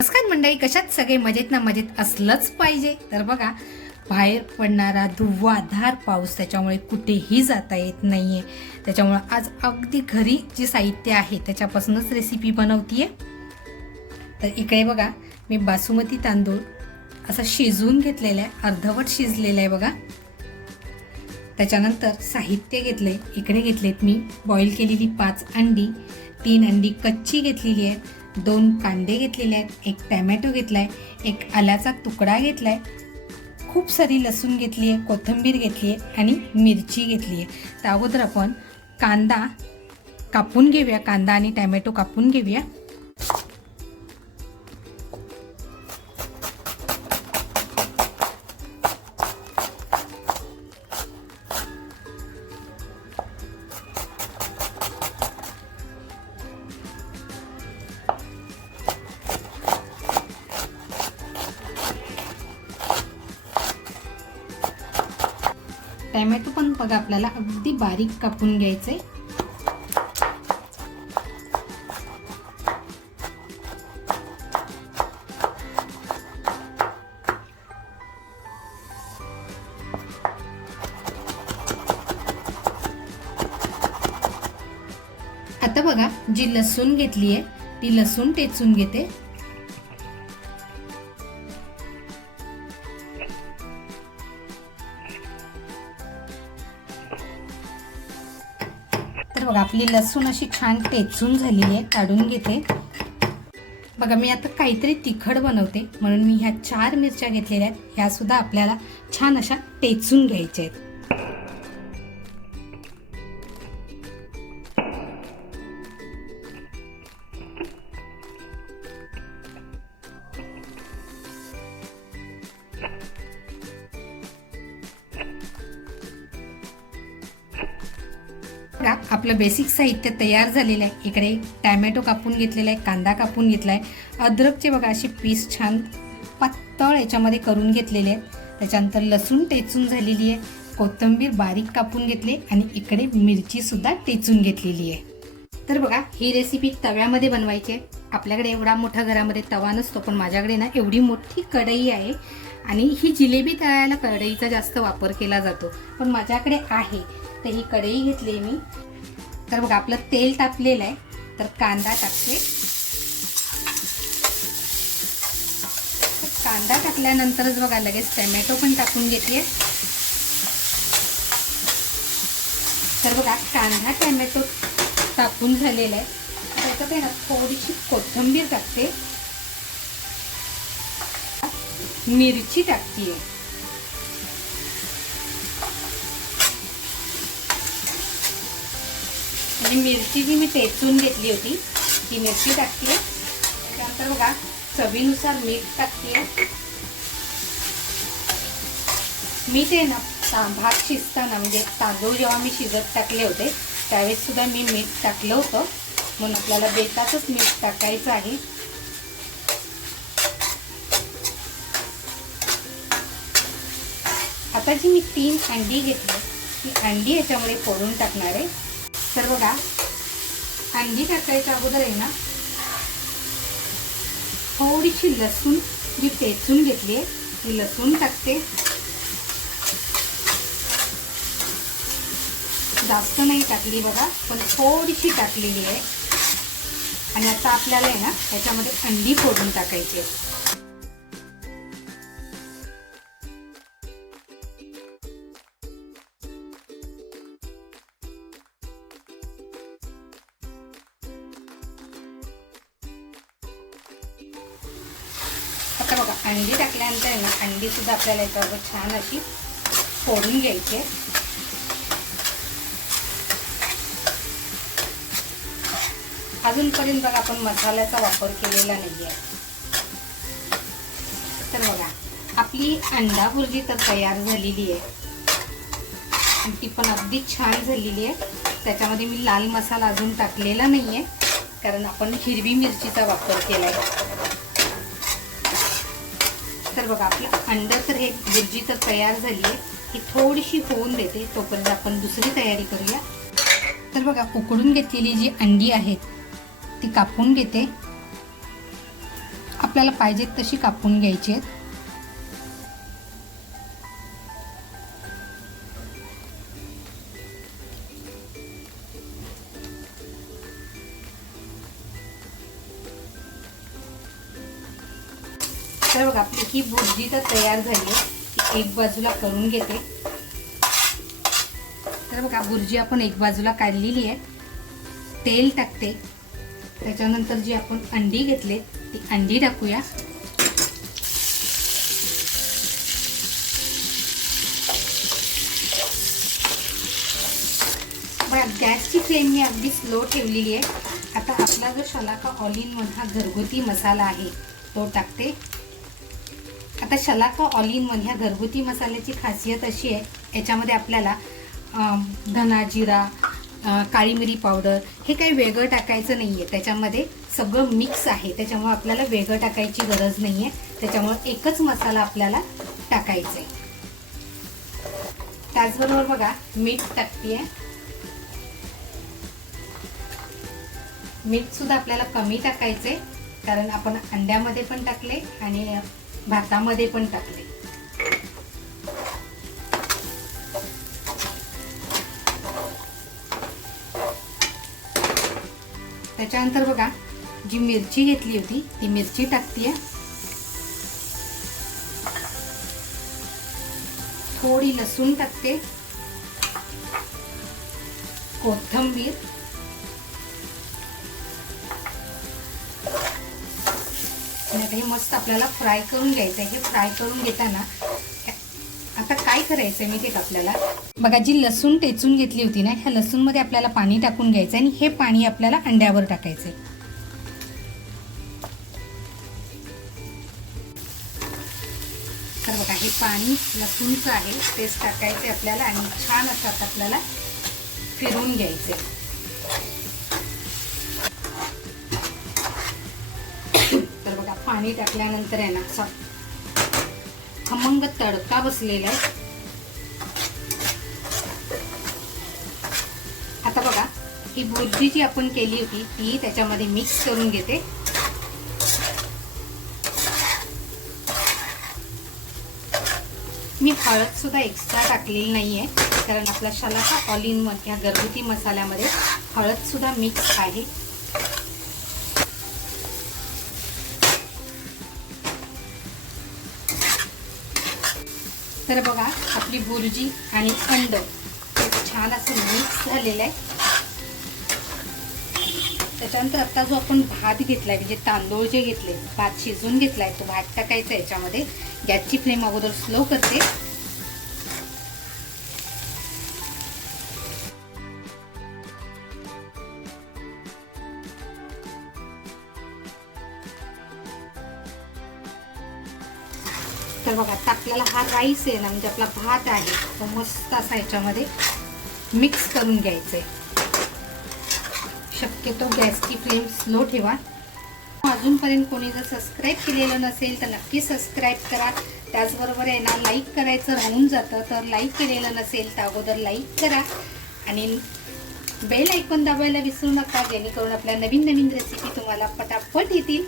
नमस्कार मंडळी कशात सगळे मजेत ना मजेत असलंच पाहिजे. तर बघा बाहेर पडणारा धुव्वाधार पाऊस त्याच्यामुळे कुठेही जाता येत नाहीये. त्याच्यामुळे आज अगदी घरी जे साहित्य आहे त्याच्यापासूनच रेसिपी बनवतीये. तर इकडे बघा मी बासुमती तांदूळ असं शिजवून घेतलेलं आहे अर्धवट शिजलेलं आहे बघा. त्याच्यानंतर साहित्य घेतले इकडे घेतलेत मी बॉईल केलेली पाच अंडी तीन अंडी कच्ची घेतलेली आहे दोन कांदे घेतलेले आहेत एक टॅमॅटो घेतला आहे एक आल्याचा तुकडा घेतला आहे खूप सारी लसूण घेतली आहे कोथिंबीर घेतली आहे आणि मिरची घेतली आहे तर अगोदर आपण कांदा कापून घेऊया कांदा आणि टॅमॅटो कापून घेऊया. टॅमॅटो पण बघा आपल्याला अगदी बारीक कापून घ्यायचे आता बघा जी लसूण घेतली आहे ती लसूण टेचून घेते. आपली लसूण अशी छान टेचून झालेली आहे काढून घेते. बघा मी आता काहीतरी तिखट बनवते. म्हणून मी ह्या चार मिरच्या घेतलेल्या आहेत. ह्यासुद्धा आपल्याला छान अशा टेचून घ्यायच्या आहेत. बघा आपलं बेसिक साहित्य तयार झालेलं आहे. इकडे टॅमॅटो कापून घेतलेला आहे कांदा कापून घेतला आहे. अद्रकचे बघा असे पीस छान पातळ याच्यामध्ये करून घेतलेले आहेत. त्याच्यानंतर लसूण टेचून झालेली आहे. कोथिंबीर बारीक कापून घेतले आणि इकडे मिरचीसुद्धा टेचून घेतलेली आहे. तर बघा ही रेसिपी तव्यामध्ये बनवायची आहे. आपल्याकडे एवढा मोठा घरामध्ये तवा नसतो पण माझ्याकडे ना एवढी मोठी कढई आहे आणि ही जिलेबी तळायला कढईचा जास्त वापर केला जातो. पण माझ्याकडे आहे. तर ही कढई घेतली मी. तर बघा आपलं तेल तापलेलं आहे. तर कांदा टाकते. कांदा टाकल्यानंतरच बघा लगेच टमॅटो पण टाकून घेते तर बघा कांदा टॅमॅटो टाकून झालेला आहे. त्याच्यात आहे ना थोडीशी कोथिंबीर टाकते. मिरची टाकते आहे आणि मिरची जी मी टेचून घेतली होती ती मिरची टाकते त्यानंतर बघा चवीनुसार मीठ टाकते मी ते ना ता- भात शिजताना म्हणजे तांदूळ जेव्हा मी शिजत टाकले होते त्यावेळेस सुद्धा मी मीठ टाकलं होतं. म्हणून आपल्याला बेतातच मीठ टाकायचं आहे. आता जी मी तीन अंडी घेतली ती अंडी याच्यामध्ये फोडून टाकणार आहे. तर बघा अंडी टाकायच्या अगोदर आहे ना थोडीशी लसूण जी पेचून घेतली आहे. ती लसूण टाकते. जास्त नाही टाकली बघा पण थोडीशी टाकलेली आहे. आणि आता आपल्याला आहे ना त्याच्यामध्ये अंडी फोडून टाकायची आहे. आता बघा अंडी टाकल्यानंतर आहे ना अंडी सुद्धा आपल्याला याच्यावर छान अशी फोडून घ्यायची आहे. अजूनपर्यंत बघा आपण मसाल्याचा वापर केलेला नाही आहे तर बघा आपली अंडा भुर्जी तर तयार झालेली आहे. आणि ती पण अगदी छान झालेली आहे. त्याच्यामध्ये मी लाल मसाला अजून टाकलेला नाही आहे कारण आपण हिरवी मिरचीचा वापर केला आहे बघा आपलं अंडं तर हे भुर्जी तर तयार झाली आहे. ही थोडीशी होऊन देते तोपर्यंत आपण दुसरी तयारी करूया. तर बघा उकडून घेतलेली जी अंडी आहेत ती कापून घेते. आपल्याला पाहिजेत तशी कापून घ्यायची आहेत. तर बघा ही भुर्जी तर तयार झाली आहे. एक बाजूला करून घेते. तर बघा भुर्जी आपण एक बाजूला काढलेली आहे. तेल टाकते. त्याच्यानंतर जी आपण अंडी घेतले ती अंडी टाकूया. बघा गॅसची फ्लेम मी अगदी स्लो ठेवलेली आहे. आता आपला जो शलाका ऑल इन हा घरगुती मसाला आहे तो टाकते. आता शलाका ऑल इन वन ह्या घरगुती मसाल्याची खासियत अशी आहे याच्यामध्ये आपल्याला धना जिरा काळी मिरी पावडर हे काही वेगळं टाकायचं नाही आहे त्याच्यामध्ये सगळं मिक्स आहे. त्याच्यामुळे आपल्याला वेगळं टाकायची गरज नाही आहे त्याच्यामुळे एकच मसाला आपल्याला टाकायचा आहे त्याचबरोबर बघा मीठ टाकते मीठ सुद्धा आपल्याला कमी टाकायचे कारण आपण अंड्यामध्ये पण टाकले आणि भातामध्ये पण टाकले. त्याच्यानंतर बघा जी मिरची घेतली होती ती मिरची टाकतीये. थोडी लसूण टाकते. कोथिंबीर. आता हे मस्त आपल्याला फ्राय करून घ्यायचं आहे हे फ्राय करून घेताना आता काय करायचं आहे माहिती का आपल्याला? बघा जी लसूण टेचून घेतली होती ना ह्या लसूणमध्ये आपल्याला पाणी टाकून घ्यायचं आणि हे पाणी आपल्याला अंड्यावर टाकायचं आहे तर बघा हे पाणी लसूणचं आहे तेच टाकायचं आपल्याला आणि छान असं आता आपल्याला फिरून घ्यायचे पाणी टाकल्यानंतर आहे ना असा खमंग तडका बसलेला आहे. आता बघा ही भुर्जी जी आपण केली होती ती त्याच्यामध्ये मिक्स करून घेते. मी हळद सुद्धा एक्स्ट्रा टाकलेली नाही आहे कारण आपला शलाका ऑल इन वन ह्या घरगुती मसाल्यामध्ये हळद सुद्धा मिक्स आहे. तर बघा आपली बुर्जी आणि अंड छान असं मिक्स झालेलं आहे. त्याच्यानंतर आता जो आपण भात घेतलाय म्हणजे तांदूळ जे घेतले भात शिजून घेतलाय तो भात टाकायचा याच्यामध्ये. गॅसची फ्लेम अगोदर स्लो करते. तर बघा आता आपल्याला हा राईस आहे ना म्हणजे आपला भात आहे तो मस्त असा याच्यामध्ये मिक्स करून घ्यायचा आहे शक्यतो गॅसची फ्लेम स्लो ठेवा. अजूनपर्यंत कोणी जर सबस्क्राईब केलेलं नसेल तर नक्की सबस्क्राईब करा. त्याचबरोबर आहे ना लाईक करायचं राहून जातं तर लाईक केलेलं नसेल तर अगोदर लाईक करा. आणि बेल ऐकून दाबायला विसरू नका जेणेकरून आपल्या नवीन नवीन रेसिपी तुम्हाला पटापट येतील.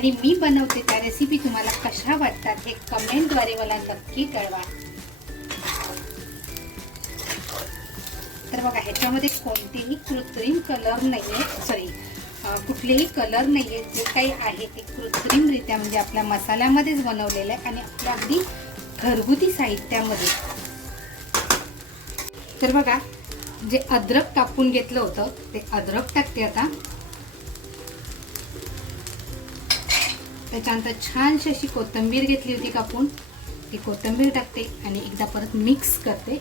आणि मी बनवते त्या रेसिपी तुम्हाला कशा वाटतात हे कमेंटद्वारे मला नक्की कळवा. तर बघा ह्याच्यामध्ये कोणतेही कृत्रिम कलर नाहीये. सॉरी कुठलेही कलर नाहीये. जे काही आहे ते कृत्रिमरित्या म्हणजे आपल्या मसाल्यामध्येच बनवलेलं आहे आणि आपल्या अगदी घरगुती साहित्यामध्ये. तर बघा जे अद्रक कापून घेतलं होतं ते अद्रक टाकते आता. त्याच्यानंतर छानशी अशी कोथिंबीर घेतली होती कापून. ती कोथिंबीर टाकते आणि एकदा परत मिक्स करते.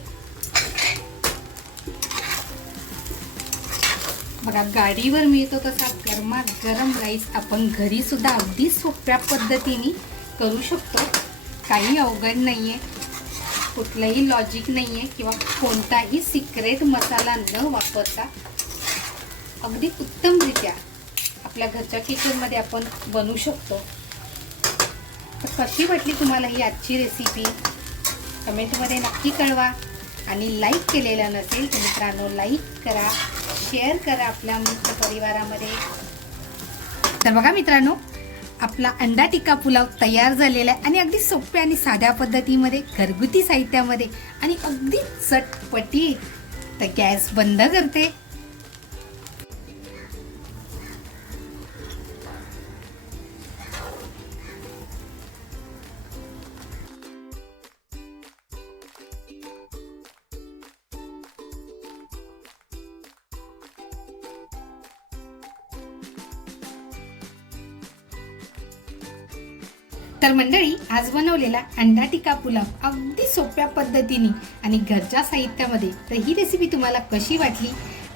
बघा गाडीवर मिळतो तसा गरमा गरम राईस आपण घरी सुद्धा अगदी सोप्या पद्धतीने करू शकतो. काही अवघड नाही आहे कुठलंही लॉजिक नाही आहे किंवा कोणताही सिक्रेट मसाला न वापरता. अगदी उत्तमरित्या आपल्या घरच्या किचनमध्ये आपण बनवू शकतो. तर कशी वाटली तुम्हाला ही आजची रेसिपी कमेंटमध्ये नक्की कळवा. आणि लाईक केलेलं नसेल तर मित्रांनो लाईक करा शेअर करा आपल्या मित्र परिवारामध्ये. तर बघा मित्रांनो आपला अंडा टिक्का पुलाव तयार झालेला आहे आणि अगदी सोप्या आणि साध्या पद्धतीमध्ये घरगुती साहित्यामध्ये आणि अगदी चटपटी तर गॅस बंद करते. तर मंडळी आज बनवलेला अंडा टिका पुलाव अगदी सोप्या पद्धतीने आणि घरच्या साहित्यामध्ये. तर ही रेसिपी तुम्हाला कशी वाटली?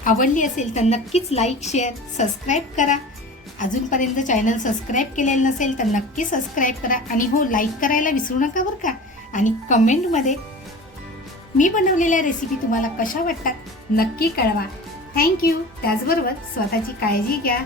आवडली असेल तर नक्कीच लाईक शेअर सबस्क्राईब करा. अजूनपर्यंत चॅनल सबस्क्राईब केलेलं नसेल तर नक्की सबस्क्राईब करा आणि हो लाईक करायला विसरू नका बरं का? आणि कमेंटमध्ये मी बनवलेल्या रेसिपी तुम्हाला कशा वाटतात नक्की कळवा. थँक्यू त्याचबरोबर स्वतःची काळजी घ्या.